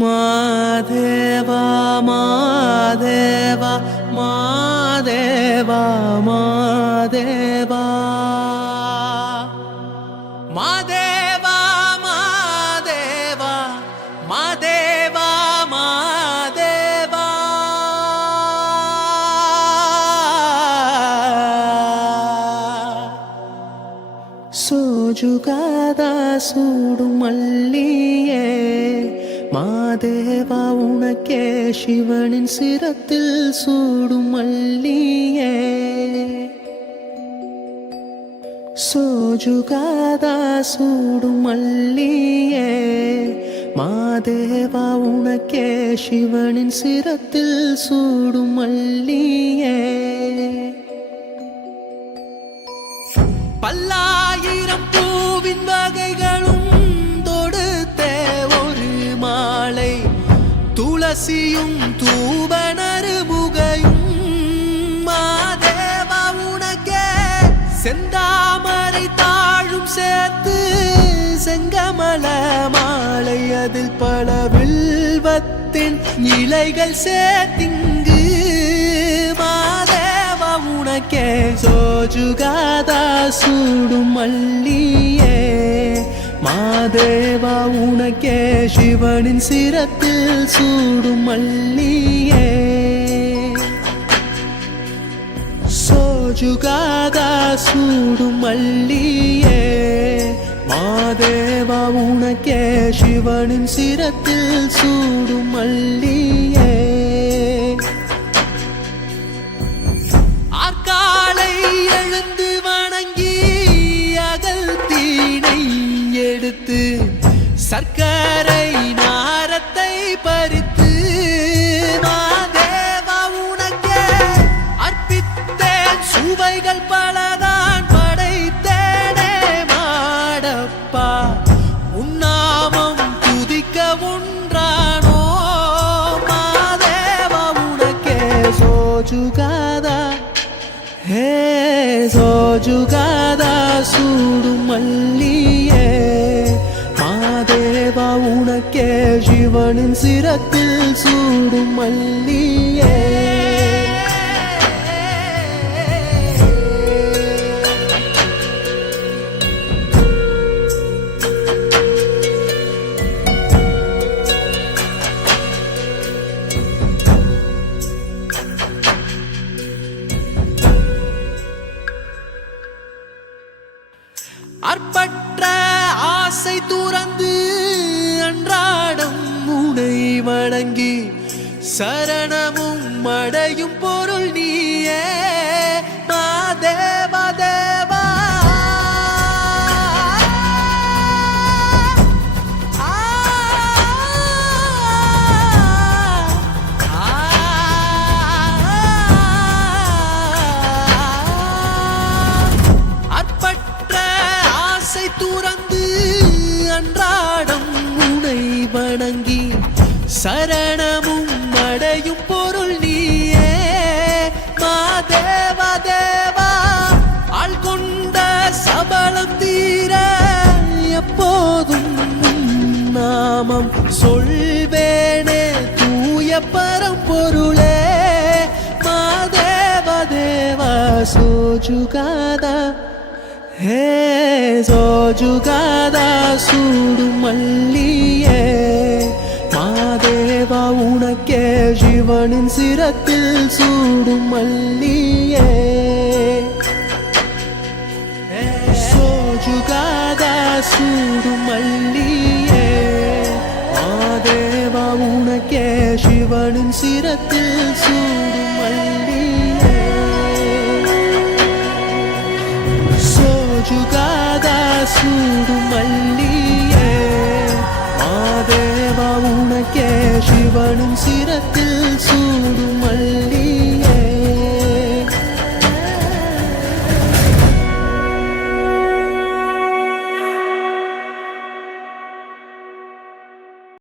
மாதேவா மாதேவா மாதேவா மாதேவா மாதேவா மாதேவா மாதேவா மாதேவா சோஜுகாதா சூடும் மல்லியே மாதேவா உனக்கே சிவனின் சிரத்தில் சூடும் மல்லியே சோஜுகாதா சூடும் மல்லியே மாதேவா உனக்கே சிவனின் சிரத்தில் சூடும் மல்லியே பல்லாயிரம் பூவின் வகைகளும் தொடுத்தே ஒரு மாலை துளசியும் தூபனறுமுகையும் மாதேவா உனக்கே செந்தாமரை தாழும் சேர்த்து செங்கமல மாலை அதில் பல வில்வத்தின் இலைகள் சேர்த்திங்கு மாதேவா உனக்கே சோஜுகாதா சூடும் மல்லியே மாதேவா உனக்கே சிவனின் சிரத்தில் சூடும் மல்லியே சோஜுகாதா சூடும் மல்லியே மாதேவா உனக்கே சிவனின் சிரத்தில் சூடும் மல்லியே ஆற்காலை எழுந்து வணங்கி அகல் தீனை எடுத்து சர்க்கரை நாரத்தை பறித்து மாதேவா உனக்கே அர்ப்பித்தேன் சுவைகள் பலதான் படைத்தேனே மாடப்பா உன்னாமம் துதிக்க ஒன்றானோ மாதேவா உனக்கே சோஜுகாதா ஹே சோஜுகாதா சூடும் மல்லியே மாதேவா உனக்கே சிவனின் சிரத்தில் சூடும் மல்லியே அற்பற்ற ஆசை துறந்து அன்றாடம் உனை வணங்கி சரணமும் அடையும் பொருள் நீயே மாதேவா தேவா துறந்து அன்றாடம் உனை வணங்கி சரணமும் அடையும் பொருள் நீயே மாதேவா தேவா ஆள் கொண்ட சபலம் தீர எப்போதும் நாமம் சொல்வேனே தூய பரம்பொருளே மாதேவா தேவா சோஜுகாதா ஹே சோஜுகாதா சூடும் மல்லியே மாதேவா உனக்கே சிவனின் சிரத்தில் சூடும் மல்லியே சோஜுகாதா சூடும் மல்லியே மாதேவா உனக்கே சிவனின் சிரத்தில் சூடும் மல்லியே சோஜுகாதா சூடும் மல்லியே மாதேவா உனக்கே சிவனின் சிரத்தில் சூடும்